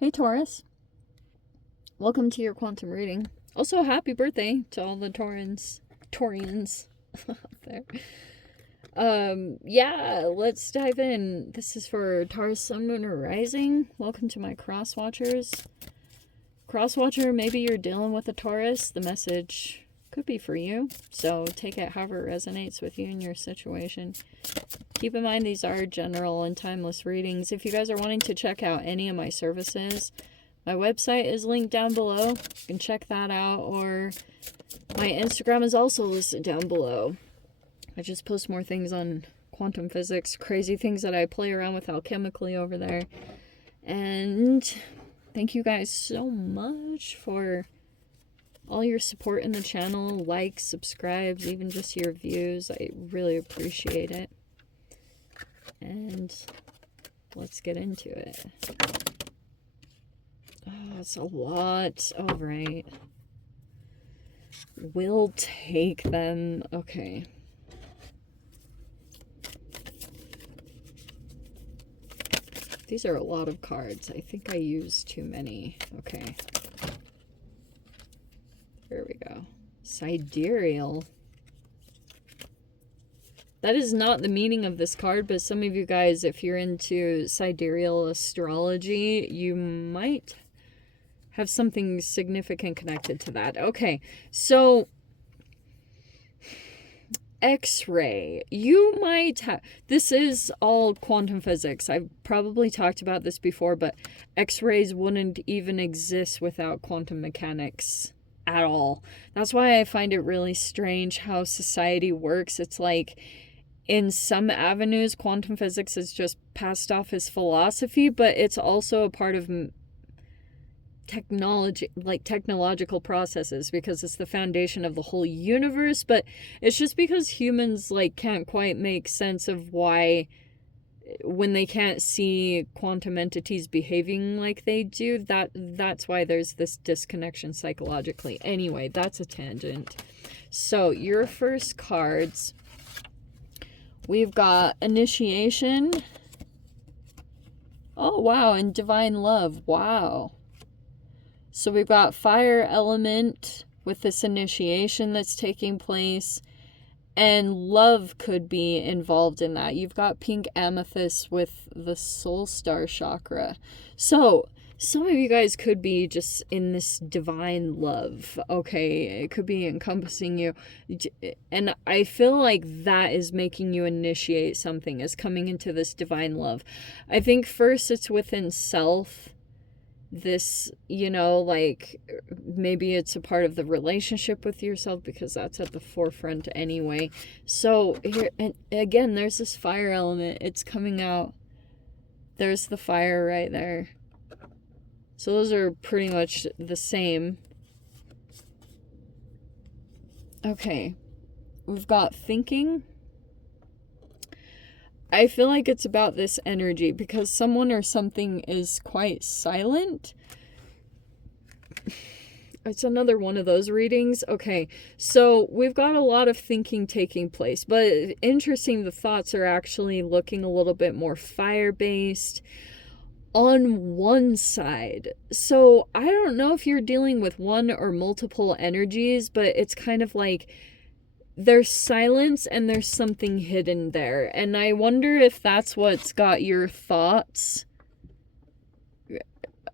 Hey Taurus, welcome to your quantum reading. Also, happy birthday to all the Taurians out there. Yeah, let's dive in. This is for Taurus Sun, Moon, or Rising. Welcome to my cross watchers. Cross watcher, maybe you're dealing with a Taurus. The message could be for you, so take it however it resonates with you and your situation. Keep in mind these are general and timeless readings. If you guys are wanting to check out any of my services, my website is linked down below. You can check that out, or my Instagram is also listed down below. I just post more things on quantum physics, crazy things that I play around with alchemically over there. And thank you guys so much for all your support in the channel, likes, subscribes, even just your views. I really appreciate it. And let's get into it. Oh, it's a lot. All right. We'll take them. Okay. These are a lot of cards. I think I used too many. Okay. There we go. Sidereal. That is not the meaning of this card, but some of you guys, if you're into sidereal astrology, you might have something significant connected to that. Okay, so X-ray. You might have... This is all quantum physics. I've probably talked about this before, but X-rays wouldn't even exist without quantum mechanics at all. That's why I find it really strange how society works. It's like, in some avenues, quantum physics is just passed off as philosophy, but it's also a part of technology, like technological processes, because it's the foundation of the whole universe. But it's just because humans like can't quite make sense of why, when they can't see quantum entities behaving like they do, that's why there's this disconnection psychologically. Anyway, that's a tangent. So your first cards, we've got initiation. Oh, wow. And divine love. Wow. So we've got fire element with this initiation that's taking place. And love could be involved in that. You've got pink amethyst with the soul star chakra. So some of you guys could be just in this divine love. Okay, it could be encompassing you. And I feel like that is making you initiate something, is coming into this divine love. I think first it's within self. This, you know, like maybe it's a part of the relationship with yourself, because that's at the forefront anyway. So here, and again, there's this fire element. It's coming out. There's the fire right there. So those are pretty much the same. Okay. We've got thinking. I feel like it's about this energy, because someone or something is quite silent. It's another one of those readings. Okay, so we've got a lot of thinking taking place, but interesting, the thoughts are actually looking a little bit more fire-based on one side. So I don't know if you're dealing with one or multiple energies, but it's kind of like there's silence and there's something hidden there. And I wonder if that's what's got your thoughts.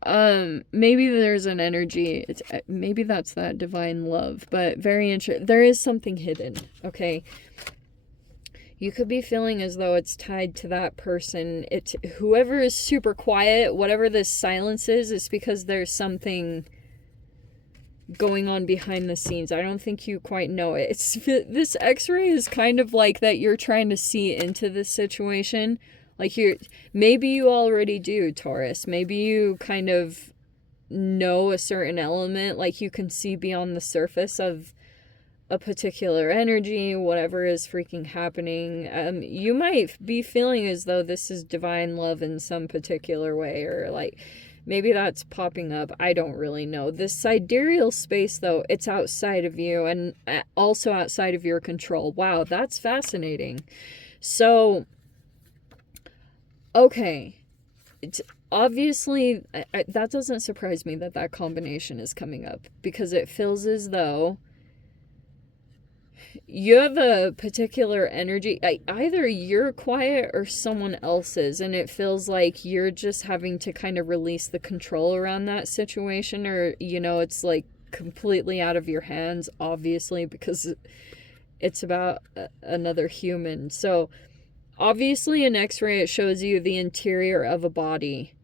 Maybe there's an energy. Maybe that's that divine love. But very interesting. There is something hidden. Okay. You could be feeling as though it's tied to that person. It's whoever is super quiet, whatever this silence is because there's something going on behind the scenes. I don't think you quite know it. This X-ray is kind of like that you're trying to see into this situation. Like maybe you already do, Taurus. Maybe you kind of know a certain element, like you can see beyond the surface of a particular energy, whatever is freaking happening. You might be feeling as though this is divine love in some particular way, or like maybe that's popping up. I don't really know. This sidereal space, though, it's outside of you and also outside of your control. Wow, that's fascinating. So, okay. it's obviously, that doesn't surprise me that that combination is coming up, because it feels as though you have a particular energy. Either you're quiet or someone else is, and it feels like you're just having to kind of release the control around that situation, or, you know, it's like completely out of your hands, obviously, because it's about another human. So obviously in X-ray it shows you the interior of a body.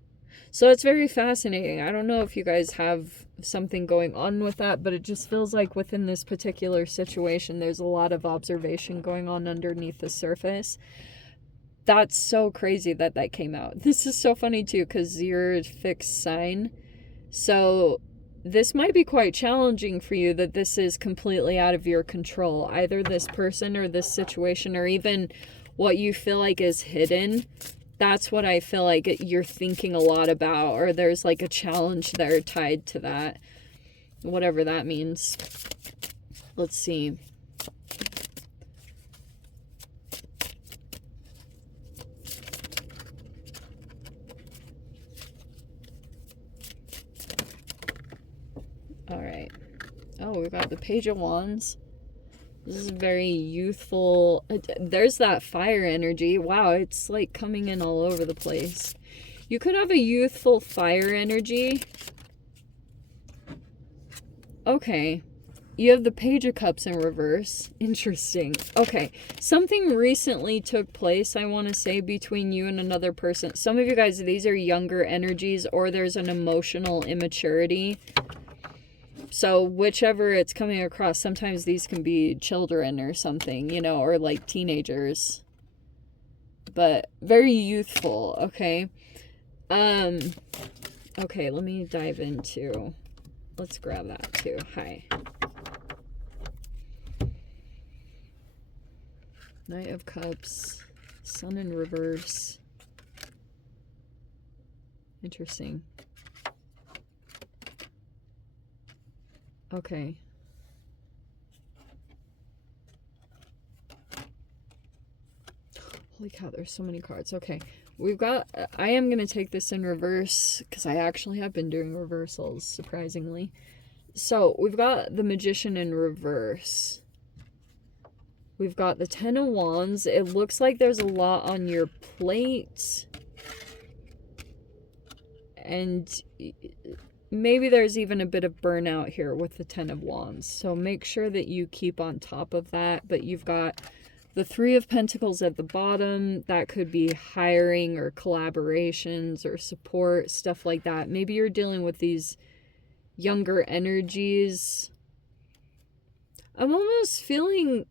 So it's very fascinating. I don't know if you guys have something going on with that, but it just feels like within this particular situation there's a lot of observation going on underneath the surface. That's so crazy that that came out. This is so funny too, because you're a fixed sign. So this might be quite challenging for you, that this is completely out of your control. Either this person or this situation, or even what you feel like is hidden. That's what I feel like you're thinking a lot about, or there's like a challenge there tied to that. Whatever that means. Let's see. Alright. Oh, we got the Page of Wands. This is very youthful. There's that fire energy. Wow, it's like coming in all over the place. You could have a youthful fire energy. Okay. You have the Page of Cups in reverse. Interesting. Okay. Something recently took place, I want to say, between you and another person. Some of you guys, these are younger energies, or there's an emotional immaturity. So whichever it's coming across, sometimes these can be children or something, you know, or like teenagers. But very youthful, okay? Okay, let me dive into... Let's grab that too. Hi. Knight of Cups. Sun in reverse. Interesting. Okay. Holy cow, there's so many cards. Okay. We've got... I am going to take this in reverse, because I actually have been doing reversals, surprisingly. So, we've got the Magician in reverse. We've got the Ten of Wands. It looks like there's a lot on your plate. And... maybe there's even a bit of burnout here with the Ten of Wands. So make sure that you keep on top of that. But you've got the Three of Pentacles at the bottom. That could be hiring or collaborations or support, stuff like that. Maybe you're dealing with these younger energies. I'm almost feeling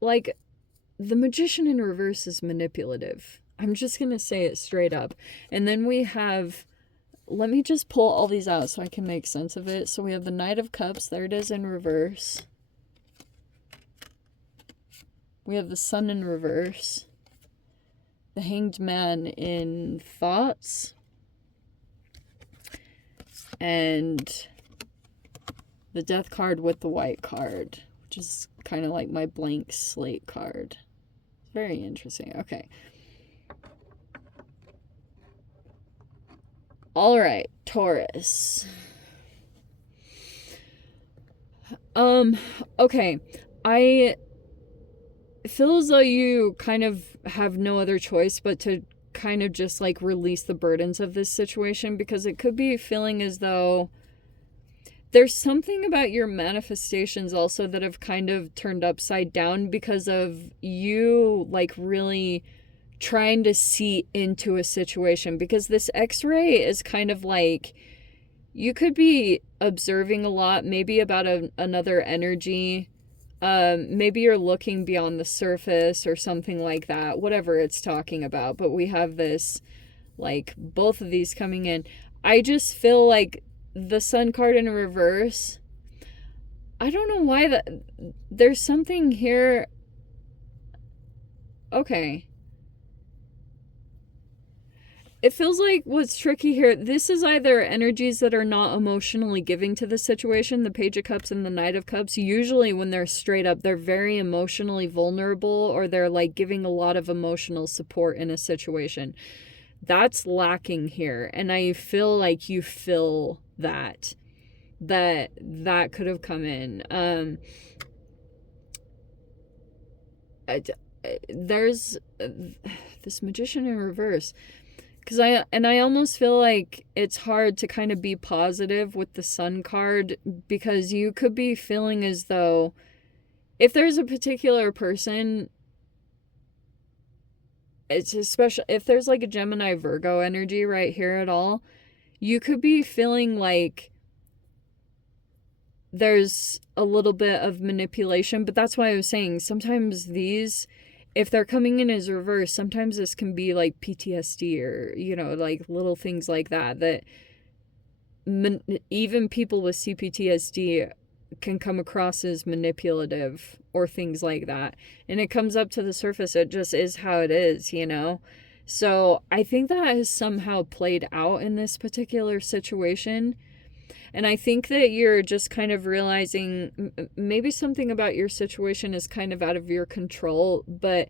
like the Magician in reverse is manipulative. I'm just going to say it straight up. And then we have... let me just pull all these out so I can make sense of it. So we have the Knight of Cups. There it is in reverse. We have the Sun in reverse. The Hanged Man in thoughts. And the Death card with the white card, which is kind of like my blank slate card. Very interesting. Okay. All right, Taurus. Okay. I feel as though you kind of have no other choice but to kind of just like release the burdens of this situation, because it could be feeling as though there's something about your manifestations also that have kind of turned upside down because of you like really trying to see into a situation. Because this X-ray is kind of like you could be observing a lot, maybe about another energy. Maybe you're looking beyond the surface or something like that, whatever it's talking about. But we have this, like, both of these coming in. I just feel like the Sun card in reverse, I don't know why that, there's something here. Okay. It feels like what's tricky here, this is either energies that are not emotionally giving to the situation, the Page of Cups and the Knight of Cups. Usually when they're straight up, they're very emotionally vulnerable, or they're like giving a lot of emotional support in a situation. That's lacking here. And I feel like you feel that could have come in. There's this Magician in reverse. Because I almost feel like it's hard to kind of be positive with the Sun card, because you could be feeling as though if there's a particular person, it's especially if there's like a Gemini Virgo energy right here at all, you could be feeling like there's a little bit of manipulation. But that's why I was saying sometimes these, if they're coming in as reverse, sometimes this can be like PTSD or, you know, like little things like that, that even people with CPTSD can come across as manipulative or things like that. And it comes up to the surface. It just is how it is, you know? So I think that has somehow played out in this particular situation. And I think that you're just kind of realizing maybe something about your situation is kind of out of your control, but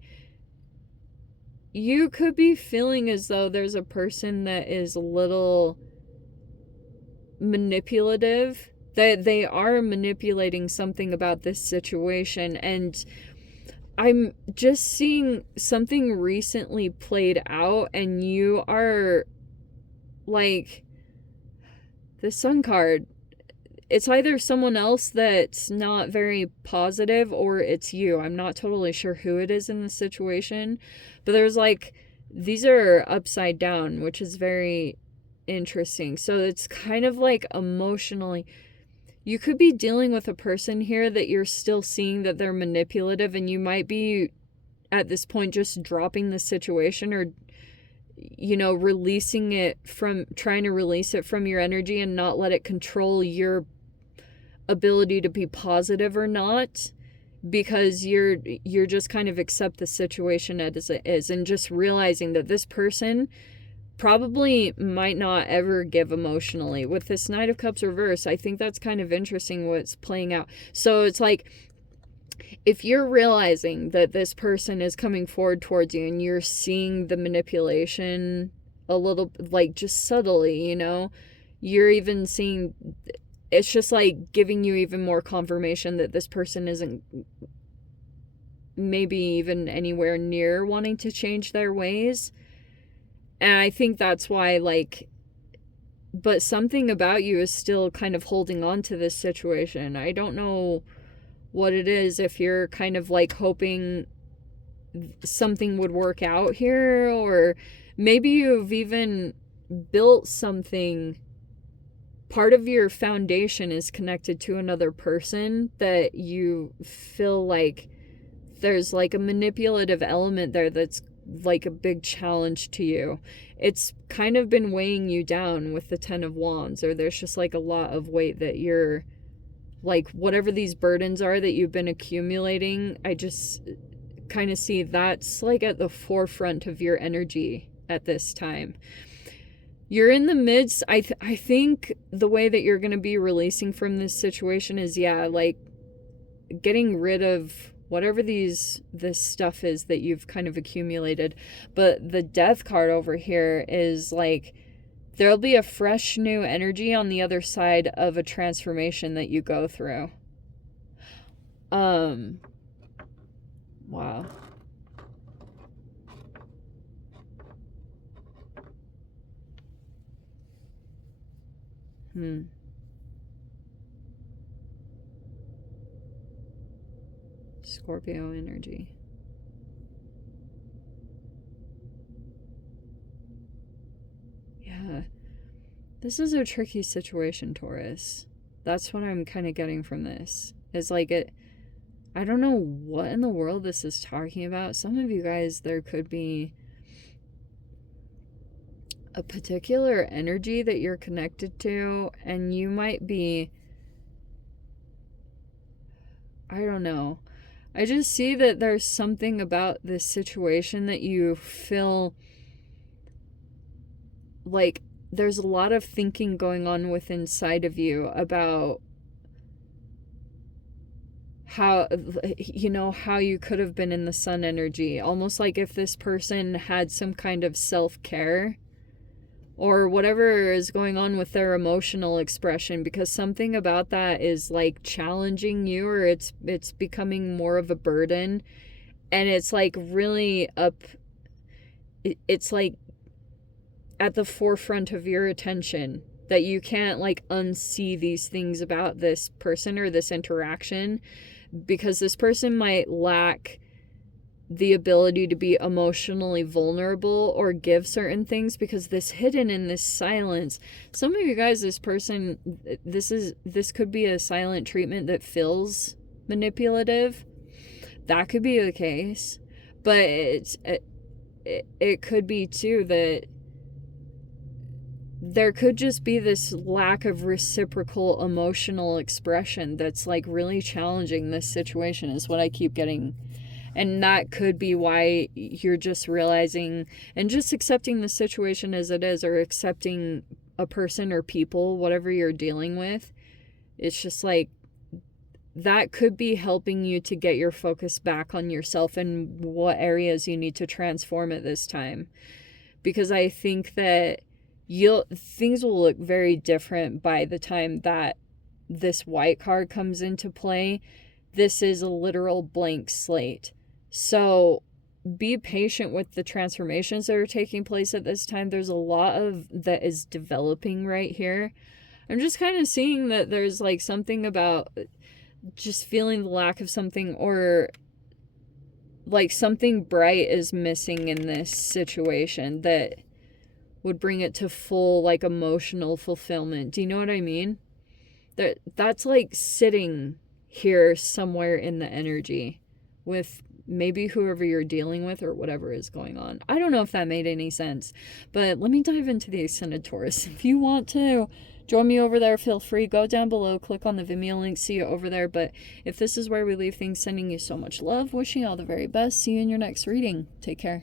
you could be feeling as though there's a person that is a little manipulative, that they are manipulating something about this situation. And I'm just seeing something recently played out, and you are like, the Sun card, it's either someone else that's not very positive or it's you. I'm not totally sure who it is in the situation, but there's like, these are upside down, which is very interesting. So it's kind of like emotionally, you could be dealing with a person here that you're still seeing that they're manipulative, and you might be at this point just dropping the situation, or, you know, releasing it from, trying to release it from your energy and not let it control your ability to be positive or not, because you're just kind of accept the situation as it is, and just realizing that this person probably might not ever give emotionally. With this Knight of Cups reverse, I think that's kind of interesting what's playing out. So it's like, if you're realizing that this person is coming forward towards you and you're seeing the manipulation a little, like just subtly, you know, you're even seeing, it's just like giving you even more confirmation that this person isn't maybe even anywhere near wanting to change their ways. And I think that's why, like, but something about you is still kind of holding on to this situation. I don't know what it is, if you're kind of like hoping something would work out here, or maybe you've even built something, part of your foundation is connected to another person, that you feel like there's like a manipulative element there that's like a big challenge to you. It's kind of been weighing you down with the Ten of Wands, or there's just like a lot of weight that you're like, whatever these burdens are that you've been accumulating, I just kind of see that's like at the forefront of your energy at this time. You're in the midst, I think the way that you're going to be releasing from this situation is, yeah, like getting rid of whatever this stuff is that you've kind of accumulated. But the Death card over here is like, there'll be a fresh new energy on the other side of a transformation that you go through. Wow. Scorpio energy. Yeah. This is a tricky situation, Taurus. That's what I'm kind of getting from this. Is like I don't know what in the world this is talking about. Some of you guys, there could be a particular energy that you're connected to, and you might be, I don't know. I just see that there's something about this situation that you feel like there's a lot of thinking going on with inside of you about how, you know, how you could have been in the sun energy. Almost like if this person had some kind of self-care or whatever is going on with their emotional expression, because something about that is like challenging you, or it's becoming more of a burden, and it's like really it's like at the forefront of your attention, that you can't like unsee these things about this person or this interaction, because this person might lack the ability to be emotionally vulnerable or give certain things, because this hidden in this silence. Some of you guys, this person, this could be a silent treatment that feels manipulative. That could be the case, but it could be too that there could just be this lack of reciprocal emotional expression that's like really challenging this situation, is what I keep getting. And that could be why you're just realizing and just accepting the situation as it is, or accepting a person or people, whatever you're dealing with. It's just like, that could be helping you to get your focus back on yourself and what areas you need to transform at this time. Because I think that things will look very different by the time that this white card comes into play. This is a literal blank slate. So be patient with the transformations that are taking place at this time. There's a lot of that is developing right here. I'm just kind of seeing that there's like something about just feeling the lack of something, or like something bright is missing in this situation that would bring it to full like emotional fulfillment. Do you know what I mean? That's like sitting here somewhere in the energy with maybe whoever you're dealing with or whatever is going on. I don't know if that made any sense, but let me dive into the Ascended Taurus. If you want to join me over there, feel free. Go down below, click on the Vimeo link, see you over there. But if this is where we leave things, sending you so much love, wishing you all the very best. See you in your next reading. Take care.